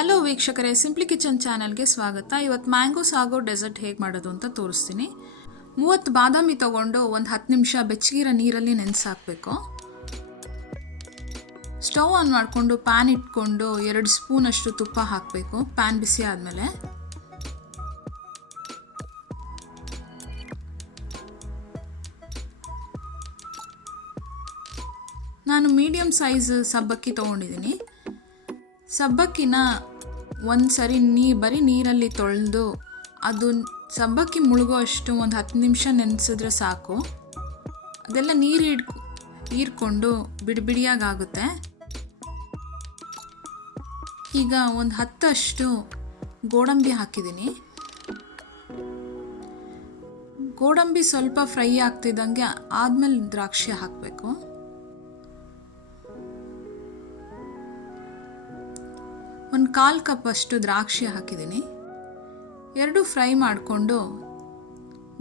Hello ವೀಕ್ಷಕರೇ, simply kitchen ಚಾನಲ್ಗೆ ಸ್ವಾಗತ. ಇವತ್ತು ಮ್ಯಾಂಗೋ ಸಾಗೋ ಡೆಸರ್ಟ್ ಹೇಗೆ ಮಾಡೋದು ಅಂತ ತೋರಿಸ್ತೀನಿ. 30 ಬಾದಾಮಿ ತೊಗೊಂಡು ಒಂದು 10 ನಿಮಿಷ ಬೆಚ್ಚಗಿರೋ ನೀರಲ್ಲಿ ನೆನೆಸಾಕಬೇಕು. ಸ್ಟವ್ ಆನ್ ಮಾಡಿಕೊಂಡು ಪ್ಯಾನ್ ಇಟ್ಕೊಂಡು 2 ಸ್ಪೂನಷ್ಟು ತುಪ್ಪ ಹಾಕಬೇಕು. ಪ್ಯಾನ್ ಬಿಸಿ ಆದಮೇಲೆ ನಾನು ಮೀಡಿಯಮ್ ಸೈಜ್ ಸಬ್ಬಕ್ಕಿ ತೊಗೊಂಡಿದ್ದೀನಿ. ಸಬ್ಬಕ್ಕಿನ ಒಂದು ಸರಿ ಬರೀ ನೀರಲ್ಲಿ ತೊಳೆದು ಅದು ಸಬ್ಬಕ್ಕಿ ಮುಳುಗೋ ಅಷ್ಟು ಒಂದು 10 ನಿಮಿಷ ನೆನೆಸಿದ್ರೆ ಸಾಕು. ಅದೆಲ್ಲ ನೀರು ಹೀರ್ಕೊಂಡು ಬಿಡಿಯಾಗುತ್ತೆ. ಈಗ ಒಂದು 10 ಗೋಡಂಬಿ ಹಾಕಿದ್ದೀನಿ. ಗೋಡಂಬಿ ಸ್ವಲ್ಪ ಫ್ರೈ ಆಗ್ತಿದ್ದಂಗೆ ಆದಮೇಲೆ ದ್ರಾಕ್ಷಿ ಹಾಕಬೇಕು. ಒಂದು 1/4 ಕಪ್ ಅಷ್ಟು ದ್ರಾಕ್ಷಿ ಹಾಕಿದ್ದೀನಿ. 2 ಫ್ರೈ ಮಾಡಿಕೊಂಡು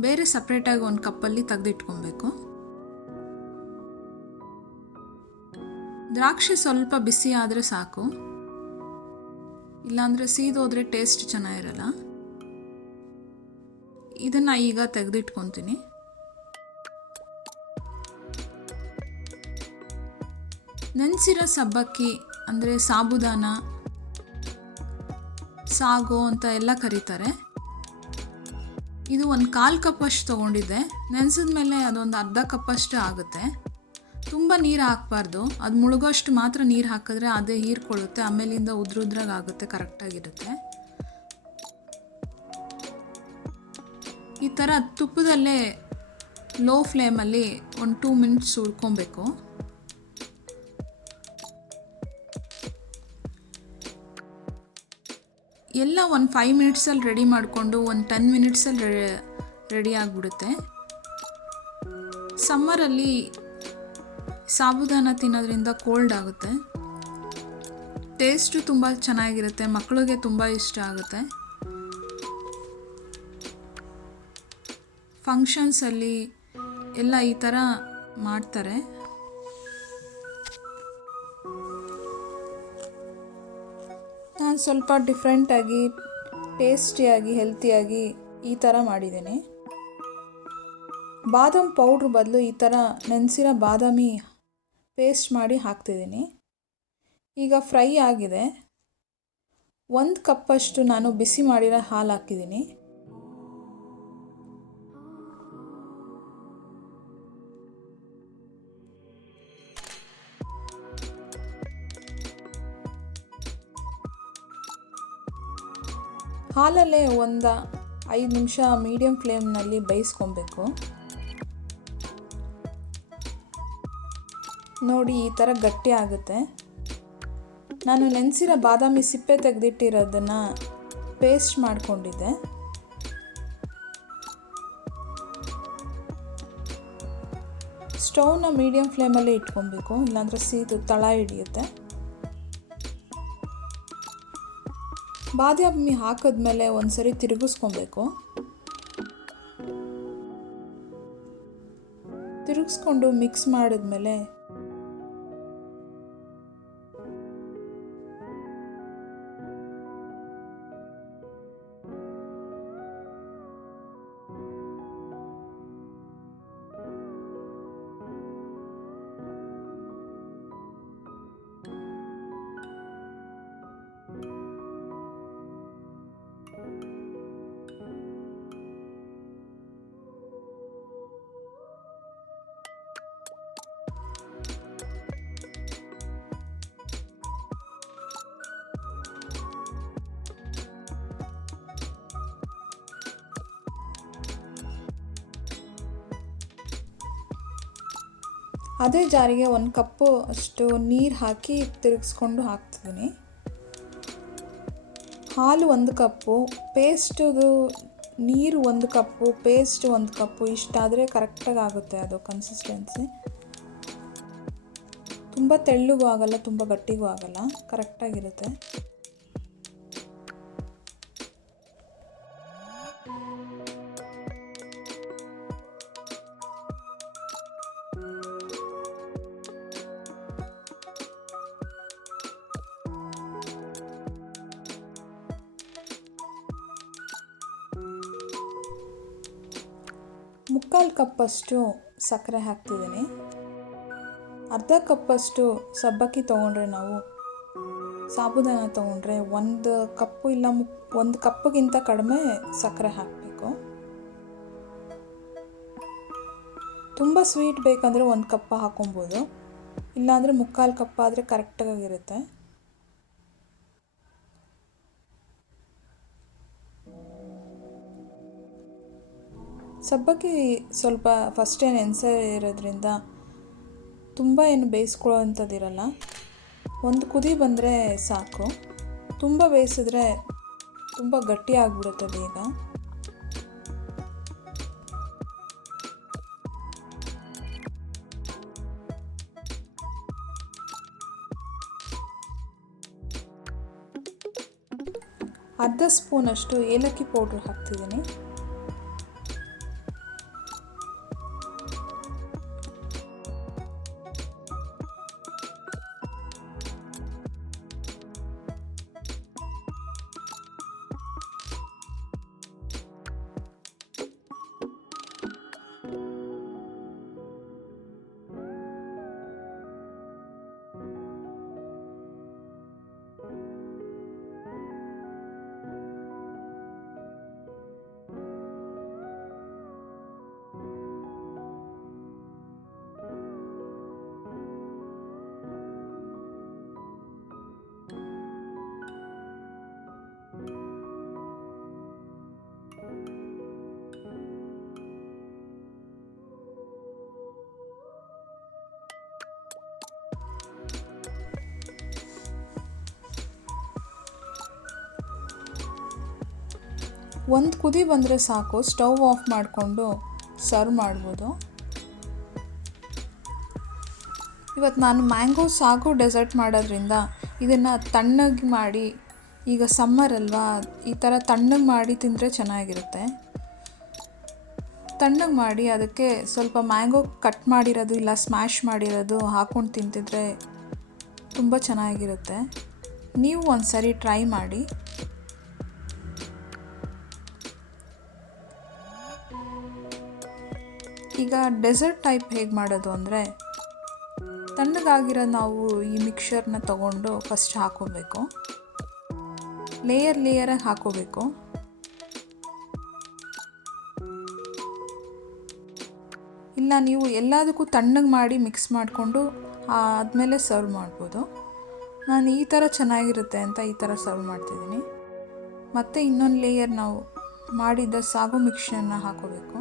ಬೇರೆ ಸಪ್ರೇಟಾಗಿ ಒಂದು ಕಪ್ಪಲ್ಲಿ ತೆಗೆದಿಟ್ಕೊಬೇಕು. ದ್ರಾಕ್ಷಿ ಸ್ವಲ್ಪ ಬಿಸಿ ಆದರೆ ಸಾಕು, ಇಲ್ಲಾಂದರೆ ಸೀದೋದ್ರೆ ಟೇಸ್ಟ್ ಚೆನ್ನಾಗಿರಲ್ಲ. ಇದನ್ನು ಈಗ ತೆಗೆದಿಟ್ಕೊತೀನಿ. ನೆನೆಸಿರೋ ಸಬ್ಬಕ್ಕಿ ಅಂದರೆ ಸಾಬುದಾನ, ಸಾಗೋ ಅಂತ ಎಲ್ಲ ಕರೀತಾರೆ. ಇದು ಒಂದು 1/4 ಕಪ್ಪಷ್ಟು ತೊಗೊಂಡಿದ್ದೆ. ನೆನೆಸಿದ ಮೇಲೆ ಅದೊಂದು ಅರ್ಧ ಕಪ್ಪಷ್ಟು ಆಗುತ್ತೆ. ತುಂಬ ನೀರು ಹಾಕಬಾರ್ದು, ಅದು ಮುಳುಗೋಷ್ಟು ಮಾತ್ರ ನೀರು ಹಾಕಿದ್ರೆ ಅದೇ ಹೀರ್ಕೊಳ್ಳುತ್ತೆ. ಆಮೇಲಿಂದ ಉದ್ರಾಗುತ್ತೆ, ಕರೆಕ್ಟಾಗಿರುತ್ತೆ. ಈ ಥರ ತುಪ್ಪದಲ್ಲೇ ಲೋ ಫ್ಲೇಮಲ್ಲಿ ಒಂದು 2 ಮಿನಿಟ್ಸ್ ಹುರ್ಕೊಬೇಕು. ಎಲ್ಲ ಒಂದು 5 ಮಿನಿಟ್ಸಲ್ಲಿ ರೆಡಿ ಮಾಡಿಕೊಂಡು ಒಂದು 10 ಮಿನಿಟ್ಸಲ್ಲಿ ರೆಡಿ ಆಗಿಬಿಡುತ್ತೆ. ಸಮ್ಮರಲ್ಲಿ ಸಾಬುದಾನ ತಿನ್ನೋದ್ರಿಂದ ಕೋಲ್ಡ್ ಆಗುತ್ತೆ. ಟೇಸ್ಟು ತುಂಬ ಚೆನ್ನಾಗಿರುತ್ತೆ, ಮಕ್ಕಳಿಗೆ ತುಂಬ ಇಷ್ಟ ಆಗುತ್ತೆ. ಫಂಕ್ಷನ್ಸಲ್ಲಿ ಎಲ್ಲ ಈ ಥರ ಮಾಡ್ತಾರೆ. ನಾನು ಸ್ವಲ್ಪ ಡಿಫ್ರೆಂಟಾಗಿ, ಟೇಸ್ಟಿಯಾಗಿ, ಹೆಲ್ತಿಯಾಗಿ ಈ ಥರ ಮಾಡಿದ್ದೀನಿ. ಬಾದಾಮ್ ಪೌಡ್ರ್ ಬದಲು ಈ ಥರ ನೆನೆಸಿರೋ ಬಾದಾಮಿ ಪೇಸ್ಟ್ ಮಾಡಿ ಹಾಕ್ತಿದ್ದೀನಿ. ಈಗ ಫ್ರೈ ಆಗಿದೆ. 1 ಕಪ್ಪಷ್ಟು ನಾನು ಬಿಸಿ ಮಾಡಿರೋ ಹಾಲು ಹಾಕಿದ್ದೀನಿ. ಹಾಲಲ್ಲೇ ಒಂದು 5 ನಿಮಿಷ ಮೀಡಿಯಮ್ ಫ್ಲೇಮ್ನಲ್ಲಿ ಬೇಯಿಸ್ಕೊಬೇಕು. ನೋಡಿ, ಈ ಥರ ಗಟ್ಟಿ ಆಗುತ್ತೆ. ನಾನು ನೆನೆಸಿರೋ ಬಾದಾಮಿ ಸಿಪ್ಪೆ ತೆಗೆದಿಟ್ಟಿರೋದನ್ನು ಪೇಸ್ಟ್ ಮಾಡಿಕೊಂಡಿದ್ದೆ. ಸ್ಟವ್ನ ಮೀಡಿಯಮ್ ಫ್ಲೇಮಲ್ಲೇ ಇಟ್ಕೊಬೇಕು, ಇಲ್ಲಾಂದರೆ ಸೀದು ತಳ ಹಿಡಿಯುತ್ತೆ. ಬಾದಾಮಿ ಹಾಕಿದ್ಮೇಲೆ ಒಂದು ಸರಿ ತಿರುಗಿಸ್ಕೊಬೇಕು. ತಿರುಗಿಸ್ಕೊಂಡು ಮಿಕ್ಸ್ ಮಾಡಿದ್ಮೇಲೆ ಅದೇ ಜಾರಿಗೆ 1 ಕಪ್ಪು ಅಷ್ಟು ನೀರು ಹಾಕಿ ತಿರುಗಿಸ್ಕೊಂಡು ಹಾಕ್ತಿದ್ದೀನಿ. ಹಾಲು 1 ಕಪ್ಪು, ಪೇಸ್ಟದು ನೀರು 1 ಕಪ್ಪು, ಪೇಸ್ಟ್ 1 ಕಪ್ಪು, ಇಷ್ಟಾದರೆ ಕರೆಕ್ಟಾಗಿ ಆಗುತ್ತೆ ಅದು ಕನ್ಸಿಸ್ಟೆನ್ಸಿ. ತುಂಬ ತೆಳ್ಳಗೂ ಆಗಲ್ಲ, ತುಂಬ ಗಟ್ಟಿಗೂ ಆಗಲ್ಲ, ಕರೆಕ್ಟಾಗಿರುತ್ತೆ. ಮುಕ್ಕಾಲು ಕಪ್ಪಷ್ಟು ಸಕ್ಕರೆ ಹಾಕ್ತಿದ್ದೀನಿ. ಅರ್ಧ ಕಪ್ಪಷ್ಟು ಸಬ್ಬಕ್ಕಿ ತೊಗೊಂಡ್ರೆ ನಾವು ಸಾಬುದಾನ ತೊಗೊಂಡ್ರೆ 1 ಕಪ್ಪು ಇಲ್ಲ 1 ಕಪ್ಪಿಗಿಂತ ಕಡಿಮೆ ಸಕ್ಕರೆ ಹಾಕಬೇಕು. ತುಂಬ ಸ್ವೀಟ್ ಬೇಕಂದರೆ 1 ಕಪ್ ಹಾಕೊಬೋದು, ಇಲ್ಲಾಂದರೆ ಮುಕ್ಕಾಲು ಕಪ್ ಆದರೆ ಕರೆಕ್ಟಾಗಿರುತ್ತೆ. ಸಬ್ಬಕ್ಕಿ ಸ್ವಲ್ಪ ಫಸ್ಟೇ ನೆನೆಸಿರೋದ್ರಿಂದ ತುಂಬ ಏನು ಬೇಯಿಸ್ಕೊಳ್ಳೋ ಅಂಥದ್ದಿರಲ್ಲ. 1 ಕುದಿ ಬಂದರೆ ಸಾಕು. ತುಂಬ ಬೇಯಿಸಿದ್ರೆ ತುಂಬ ಗಟ್ಟಿ ಆಗಿಬಿಡುತ್ತೆ ಬೇಗ. ಅರ್ಧ ಸ್ಪೂನಷ್ಟು ಏಲಕ್ಕಿ ಪೌಡ್ರ್ ಹಾಕ್ತಿದ್ದೀನಿ. ಒಂದು ಕುದಿ ಬಂದರೆ ಸಾಕು, ಸ್ಟವ್ ಆಫ್ ಮಾಡಿಕೊಂಡು ಸರ್ವ್ ಮಾಡ್ಬೋದು. ಇವತ್ತು ನಾನು ಮ್ಯಾಂಗೋ ಸಾಗು ಡೆಸರ್ಟ್ ಮಾಡೋದ್ರಿಂದ ಇದನ್ನು ತಣ್ಣಗೆ ಮಾಡಿ, ಈಗ ಸಮ್ಮರ್ ಅಲ್ವಾ, ಈ ಥರ ತಣ್ಣಗೆ ಮಾಡಿ ತಿಂದರೆ ಚೆನ್ನಾಗಿರುತ್ತೆ. ತಣ್ಣಗೆ ಮಾಡಿ ಅದಕ್ಕೆ ಸ್ವಲ್ಪ ಮ್ಯಾಂಗೋ ಕಟ್ ಮಾಡಿರೋದು ಇಲ್ಲ ಸ್ಮ್ಯಾಶ್ ಮಾಡಿರೋದು ಹಾಕ್ಕೊಂಡು ತಿಂತಿದ್ರೆ ತುಂಬ ಚೆನ್ನಾಗಿರುತ್ತೆ. ನೀವು ಒಂದು ಸರಿ ಟ್ರೈ ಮಾಡಿ. ಈಗ ಡೆಸರ್ಟ್ ಟೈಪ್ ಹೇಗೆ ಮಾಡೋದು ಅಂದರೆ, ತಣ್ಣಗಾಗಿರೋ ನಾವು ಈ ಮಿಕ್ಸರ್ನ ತಗೊಂಡು ಫಸ್ಟ್ ಹಾಕೋಬೇಕು. ಲೇಯರಾಗಿ ಹಾಕೋಬೇಕು. ಇಲ್ಲ ನೀವು ಎಲ್ಲದಕ್ಕೂ ತಣ್ಣಗೆ ಮಾಡಿ ಮಿಕ್ಸ್ ಮಾಡಿಕೊಂಡು ಆದಮೇಲೆ ಸರ್ವ್ ಮಾಡ್ಬೋದು. ನಾನು ಈ ಥರ ಚೆನ್ನಾಗಿರುತ್ತೆ ಅಂತ ಈ ಥರ ಸರ್ವ್ ಮಾಡ್ತಿದ್ದೀನಿ. ಮತ್ತು ಇನ್ನೊಂದು ಲೇಯರ್ ನಾವು ಮಾಡಿದ್ದ ಸಾಗು ಮಿಕ್ಸ್ಚರ್ನ ಹಾಕೋಬೇಕು.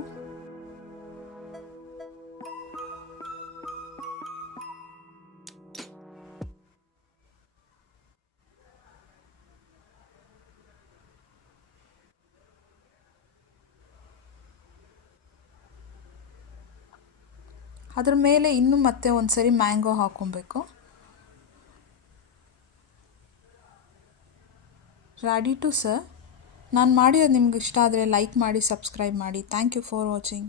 ಅದ್ರ ಮೇಲೆ ಇನ್ನೂ ಮತ್ತೆ ಒಂದು ಸರಿ ಮ್ಯಾಂಗೋ ಹಾಕ್ಕೊಬೇಕು. Ready to serve. ನಾನು ಮಾಡಿರೋದು ನಿಮ್ಗೆ ಇಷ್ಟ ಆದರೆ ಲೈಕ್ ಮಾಡಿ, ಸಬ್ಸ್ಕ್ರೈಬ್ ಮಾಡಿ. Thank you for watching.